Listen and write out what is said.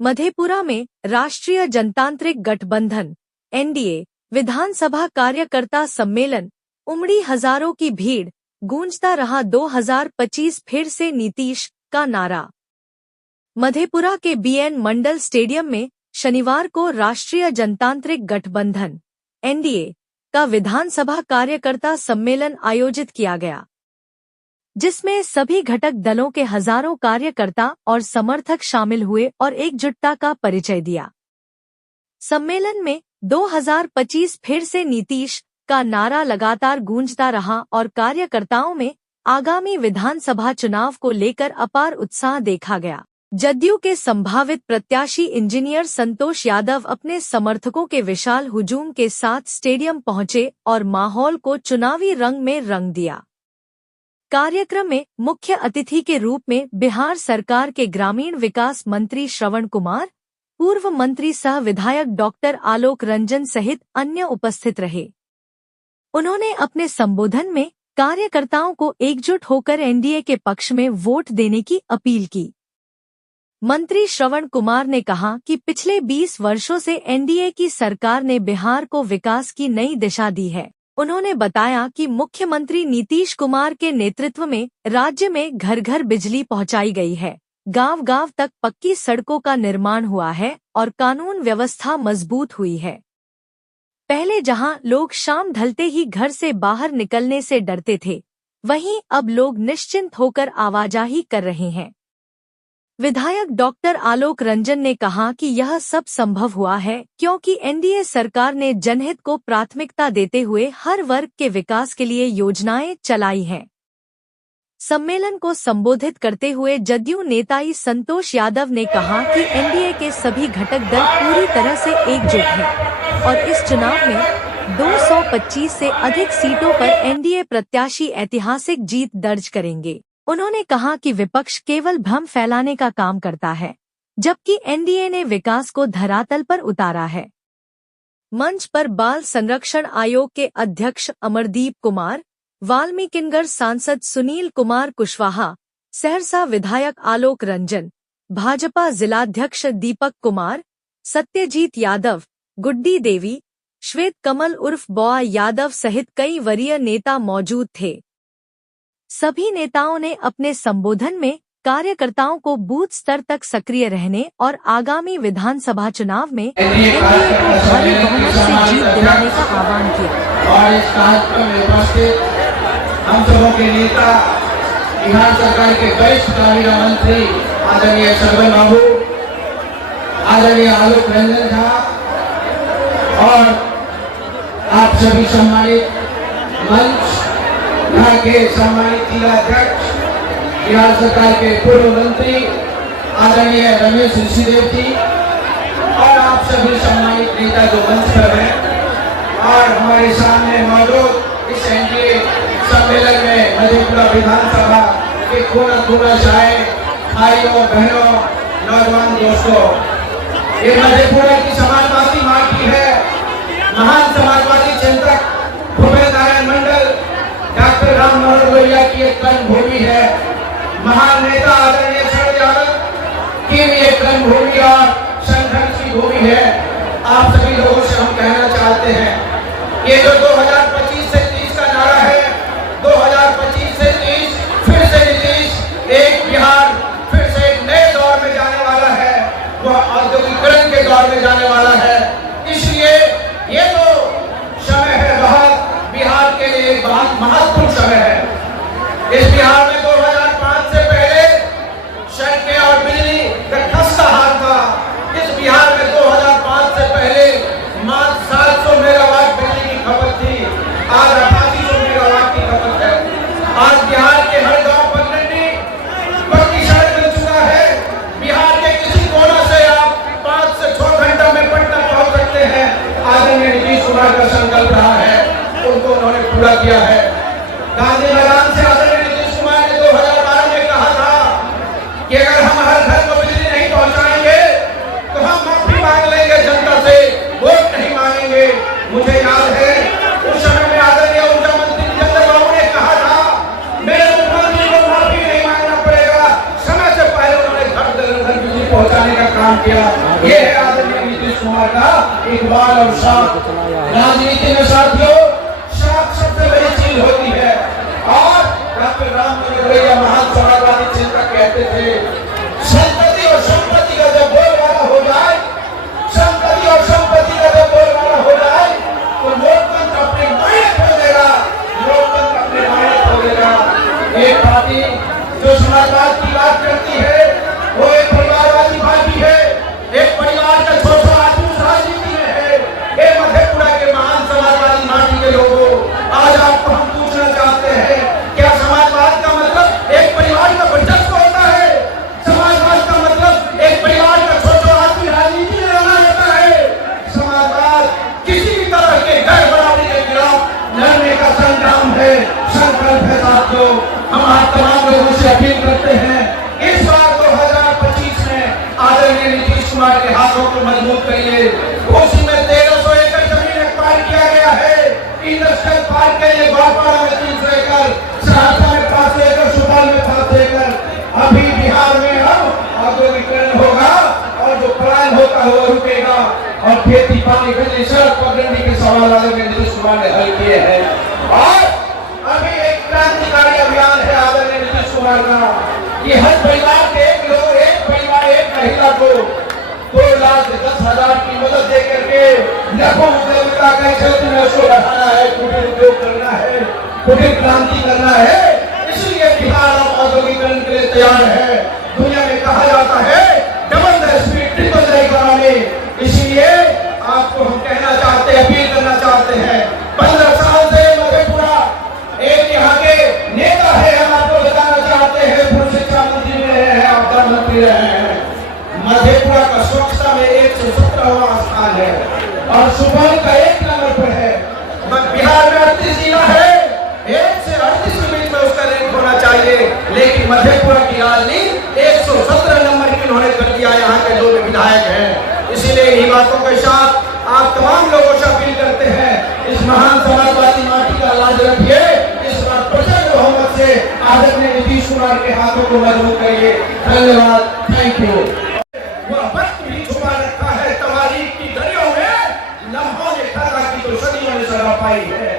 मधेपुरा में राष्ट्रीय जनतांत्रिक गठबंधन (एनडीए) विधानसभा कार्यकर्ता सम्मेलन उमड़ी, हजारों की भीड़, गूंजता रहा 2025 फिर से नीतीश का नारा। मधेपुरा के बीएन मंडल स्टेडियम में शनिवार को राष्ट्रीय जनतांत्रिक गठबंधन (एनडीए) का विधानसभा कार्यकर्ता सम्मेलन आयोजित किया गया, जिसमें सभी घटक दलों के हजारों कार्यकर्ता और समर्थक शामिल हुए और एकजुटता का परिचय दिया। सम्मेलन में 2025 फिर से नीतीश का नारा लगातार गूंजता रहा और कार्यकर्ताओं में आगामी विधानसभा चुनाव को लेकर अपार उत्साह देखा गया। जदयू के संभावित प्रत्याशी इंजीनियर संतोष यादव अपने समर्थकों के विशाल हुजूम के साथ स्टेडियम पहुंचे और माहौल को चुनावी रंग में रंग दिया। कार्यक्रम में मुख्य अतिथि के रूप में बिहार सरकार के ग्रामीण विकास मंत्री श्रवण कुमार, पूर्व मंत्री सह विधायक डॉक्टर आलोक रंजन सहित अन्य उपस्थित रहे। उन्होंने अपने संबोधन में कार्यकर्ताओं को एकजुट होकर एनडीए के पक्ष में वोट देने की अपील की। मंत्री श्रवण कुमार ने कहा कि पिछले 20 वर्षों से एनडीए की सरकार ने बिहार को विकास की नई दिशा दी है। उन्होंने बताया कि मुख्यमंत्री नीतीश कुमार के नेतृत्व में राज्य में घर घर बिजली पहुंचाई गई है, गांव-गांव तक पक्की सड़कों का निर्माण हुआ है और कानून व्यवस्था मजबूत हुई है। पहले जहां लोग शाम ढलते ही घर से बाहर निकलने से डरते थे, वहीं अब लोग निश्चिंत होकर आवाजाही कर रहे हैं। विधायक डॉक्टर आलोक रंजन ने कहा कि यह सब संभव हुआ है क्योंकि एनडीए सरकार ने जनहित को प्राथमिकता देते हुए हर वर्ग के विकास के लिए योजनाएं चलाई हैं। सम्मेलन को संबोधित करते हुए जदयू नेता संतोष यादव ने कहा कि एनडीए के सभी घटक दल पूरी तरह से एकजुट हैं और इस चुनाव में 225 से अधिक सीटों पर एनडीए प्रत्याशी ऐतिहासिक जीत दर्ज करेंगे। उन्होंने कहा कि विपक्ष केवल भ्रम फैलाने का काम करता है, जबकि एनडीए ने विकास को धरातल पर उतारा है। मंच पर बाल संरक्षण आयोग के अध्यक्ष अमरदीप कुमार, वाल्मीकिनगर सांसद सुनील कुमार कुशवाहा, सहरसा विधायक आलोक रंजन, भाजपा जिलाध्यक्ष दीपक कुमार, सत्यजीत यादव, गुड्डी देवी, श्वेत कमल उर्फ बौआ यादव सहित कई वरीय नेता मौजूद थे। सभी नेताओं ने अपने संबोधन में कार्यकर्ताओं को बूथ स्तर तक सक्रिय रहने और आगामी विधानसभा चुनाव में एनडीए को भारी बहुमत से जीत दिलाने का आह्वान किया। और इस कार्यक्रम में उपस्थित हम सबों के नेता, बिहार सरकार के वरिष्ठ ग्रामीण मंत्री आदरणीय श्रवण बाबू, आदरणीय आलोक रंजन झा और आप सभी सम्मानित मंच यहाँ के सम्मानित जिलाध्यक्ष, बिहार सरकार के पूर्व मंत्री आदरणीय रमेश ऋषिदेव जी और आप सभी सम्मानित नेता जो मंच पर हैं और हमारे सामने मौजूद इस एनडीए सम्मेलन में मधेपुरा विधानसभा के कोना कोना से आए भाइयों बहनों नौजवान दोस्तों, ये मधेपुरा की समाजवादी माटी है। महान समाजवादी चिंतक भूपेंद्र नारायण मंडल, डॉक्टर राम मनोहर लोहिया की एक कर्मभूमि है। महान नेता आदरणीय शरद यादव की भी एक कर्मभूमि और संघर्ष की भूमि है। आप सभी लोगों से हम कहना चाहते हैं, ये जो 2025 से 30 का नारा है, 2025 से 30 फिर से नीतीश, एक बिहार फिर से एक नए दौर में जाने वाला है, वह औद्योगिकरण के दौर में जाने वाला है। इसलिए ये जो समय है बहुत बिहार के लिए एक बहुत महत्वपूर्ण समय है। इस बिहार में 2005 से पहले सड़कें और बिजली का खस्ता हाल था। इस बिहार में 2005 से पहले मात्र 700 मेगावाट बिजली की खपत थी, आज 8800 मेगावाट की खपत है। आज बिहार के हर गांव पगडंडी पक्की सड़क मिल चुका है। बिहार के किसी कोना से आप 5 से 6 घंटों में पटना पहुंच सकते हैं। आदरणीय नीतीश कुमार का संकल्प रहा है, उनको उन्होंने पूरा किया है। गांधी मैदान से आदरणीय नीतीश कुमार ने ये है आदरणीय नीतीश कुमार का इकबाल और शाख। राजनीति में साथियों शाख सबसे बड़ी चीज होती है। और डॉक्टर राम मनोहर लोहिया महान समाजवादी चिंतक कहते थे, संपत्ति और संपत्ति का जब बोलबाला हो जाए, संपत्ति और संपत्ति का जब बोलबाला हो जाए तो लोकतंत्र अपने मायने खो देगा, लोकतंत्र अपने मायने खो देगा। एक पार्टी जो समाजवाद की बात करती है वो एक परिवारवादी पार्टी है, एक परिवार का छोटा आदमी राजनीति में है। ये मधेपुरा के महान समाजवादी माटी के लोगों, आज आपको हम पूछना चाहते हैं, क्या समाजवाद का मतलब एक परिवार का वर्चस्व होता है? समाजवाद का मतलब एक परिवार का छोटा आदमी राजनीति में रहना होता है? समाजवाद किसी भी तरह के गैर बराबरी के खिलाफ लड़ने का संग्राम है, संकल्प है। साथियों हम आप तमाम लोगों से अपील करते हैं, इस बार 2025 में आदरणीय नीतीश कुमार के हाथों को मजबूत करिए। उसी में 1300 एकड़ जमीन एक्वायर किया गया है। इंडस्ट्रियल पार्क के लिए गोपाड़ा में 300 एकड़, सहरसा में 500 एकड़, सुपौल में 500 एकड़। अभी बिहार में अब औद्योगिकरण होगा और जो पलायन होता है वो रुकेगा। और खेती पानी बिजली सड़क पगडंडी के सवाल आदरणीय नीतीश कुमार ने हल किए हैं। और अभी एक क्रांतिकारी अभियान है आदरणीय नीतीश कुमार का, कि हर परिवार के एक परिवार एक महिला को 2,10,000 की मदद दे करके लघु उद्यमिता के क्षेत्र में उसको बढ़ाना है, कुटीर उद्योग करना है, कुटीर क्रांति करना है। इसलिए बिहार अब औद्योगिकरण के लिए तैयार है। दुनिया में कहा जाता है double the speed triple the economy. इसलिए आपको हम कहना चाहते हैं, अपील करना चाहते हैं, 15 साल से मधेपुरा एक यहाँ के नेता है, हम आपको बताना चाहते हैं, पूर्व शिक्षा मंत्री रहे हैं, आपदा मंत्री रहे हैं। मधेपुरा का स्वच्छता में 117वां स्थान है और सुपौल का 1 नंबर पर है। बिहार में 38 जिला है, 1 से 38 के बीच में उसका रैंक होना चाहिए, लेकिन मधेपुरा की राजनीति 117 नंबर की उन्होंने कर दिया यहाँ के जो विधायक हैं। इसीलिए इन्हीं बातों के साथ आप तमाम लोगों से अपील करते हैं, इस महान समाजवादी माटी का लाज रखिए। इस बार प्रचंड बहुमत से आदरणीय नीतीश कुमार के हाथों को मजबूत करिए। धन्यवाद, थैंक यू। वह वक्त भी छुपा रखा है तवारीख की दरियों में, लम्हों ने खरा की तो सदियों ने सजा पाई है।